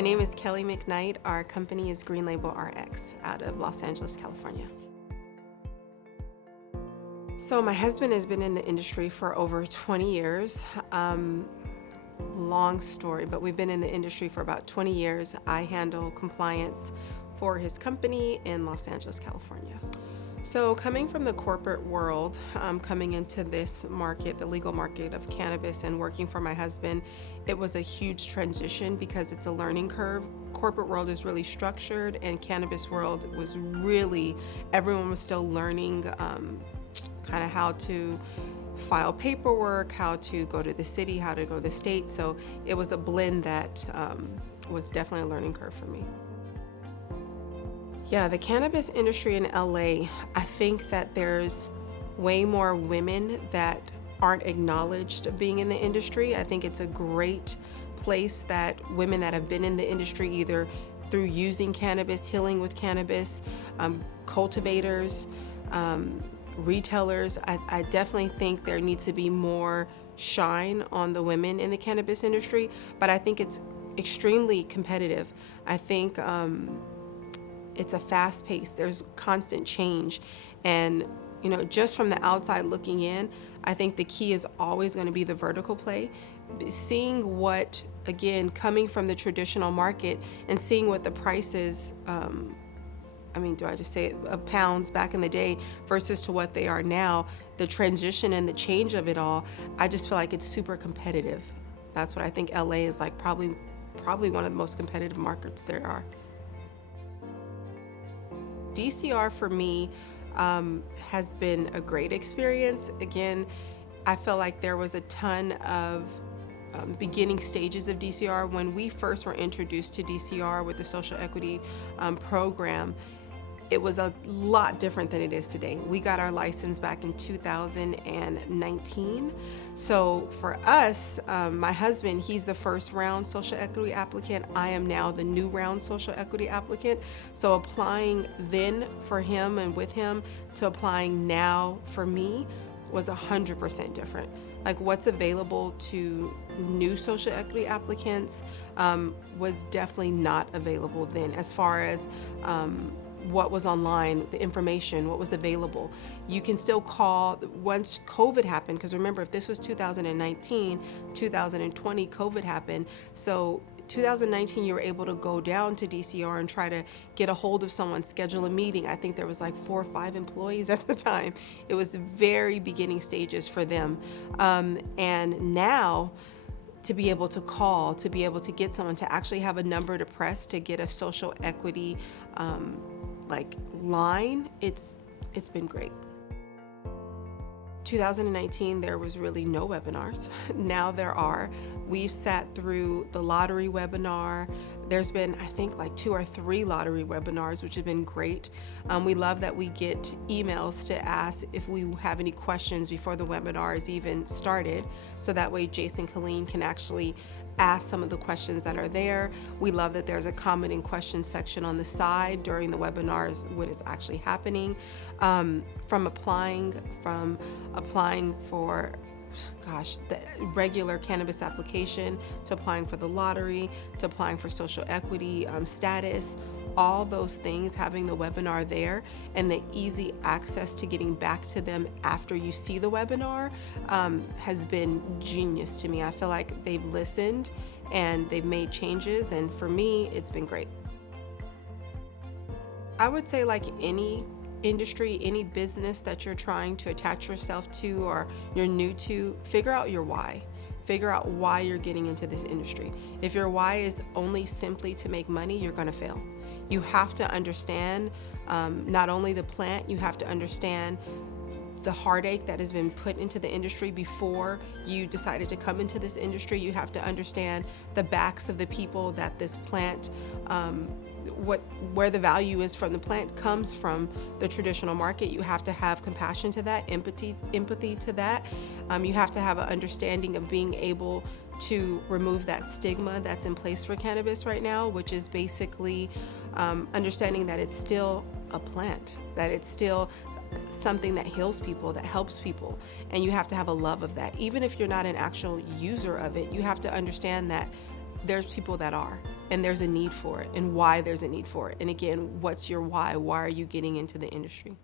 My name is Kelly McKnight. Our company is Green Label RX out of Los Angeles, California. So my husband has been in the industry for over 20 years. Long story, but we've been in the industry for about 20 years. I handle compliance for his company in Los Angeles, California. So coming from the corporate world, coming into this market, the legal market of cannabis, and working for my husband, it was a huge transition because it's a learning curve. Corporate world is really structured, and cannabis world was really, everyone was still learning kind of how to file paperwork, how to go to the city, how to go to the state. So it was a blend that was definitely a learning curve for me. Yeah, the cannabis industry in LA, I think that there's way more women that aren't acknowledged of being in the industry. I think it's a great place that women that have been in the industry either through using cannabis, healing with cannabis, cultivators, retailers. I definitely think there needs to be more shine on the women in the cannabis industry, but I think it's extremely competitive. I think it's a fast pace. There's constant change. And, just from the outside looking in, I think the key is always going to be the vertical play. Seeing what, again, coming from the traditional market and seeing what the prices, do I just say it, of pounds back in the day versus to what they are now, the transition and the change of it all, I just feel like it's super competitive. That's what I think LA is like, probably one of the most competitive markets there are. DCR for me has been a great experience. Again, I feel like there was a ton of beginning stages of DCR. When we first were introduced to DCR with the social equity program, it was a lot different than it is today. We got our license back in 2019. So for us, my husband, he's the first round social equity applicant. I am now the new round social equity applicant. So applying then for him and with him to applying now for me was 100% different. Like what's available to new social equity applicants was definitely not available then, as far as what was online, the information, what was available. You can still call once COVID happened, because remember, if this was 2019, 2020, COVID happened. So 2019, you were able to go down to DCR and try to get a hold of someone, schedule a meeting. I think there was like 4 or 5 employees at the time. It was very beginning stages for them. And now, to be able to call, to be able to get someone, to actually have a number to press to get a social equity line, it's been great. 2019, there was really no webinars. Now there are. We've sat through the lottery webinar. There's been, I think, like 2 or 3 lottery webinars, which have been great. We love that we get emails to ask if we have any questions before the webinar is even started. So that way Jason Colleen can actually ask some of the questions that are there. We love that there's a comment and question section on the side during the webinars when it's actually happening. From applying for the regular cannabis application, to applying for the lottery, to applying for social equity status, all those things, having the webinar there and the easy access to getting back to them after you see the webinar has been genius to me. I feel like they've listened and they've made changes, and for me, it's been great. I would say, like any industry, any business that you're trying to attach yourself to or you're new to, figure out your why. Figure out why you're getting into this industry. If your why is only simply to make money, you're going to fail. You have to understand not only the plant, you have to understand the heartache that has been put into the industry before you decided to come into this industry. You have to understand the backs of the people that this plant, where the value is from the plant comes from the traditional market. You have to have compassion to that, empathy to that. You have to have an understanding of being able to remove that stigma that's in place for cannabis right now, which is basically understanding that it's still a plant, that it's still something that heals people, that helps people, and you have to have a love of that. Even if you're not an actual user of it, you have to understand that there's people that are, and there's a need for it, and why there's a need for it. And again, what's your why? Why are you getting into the industry?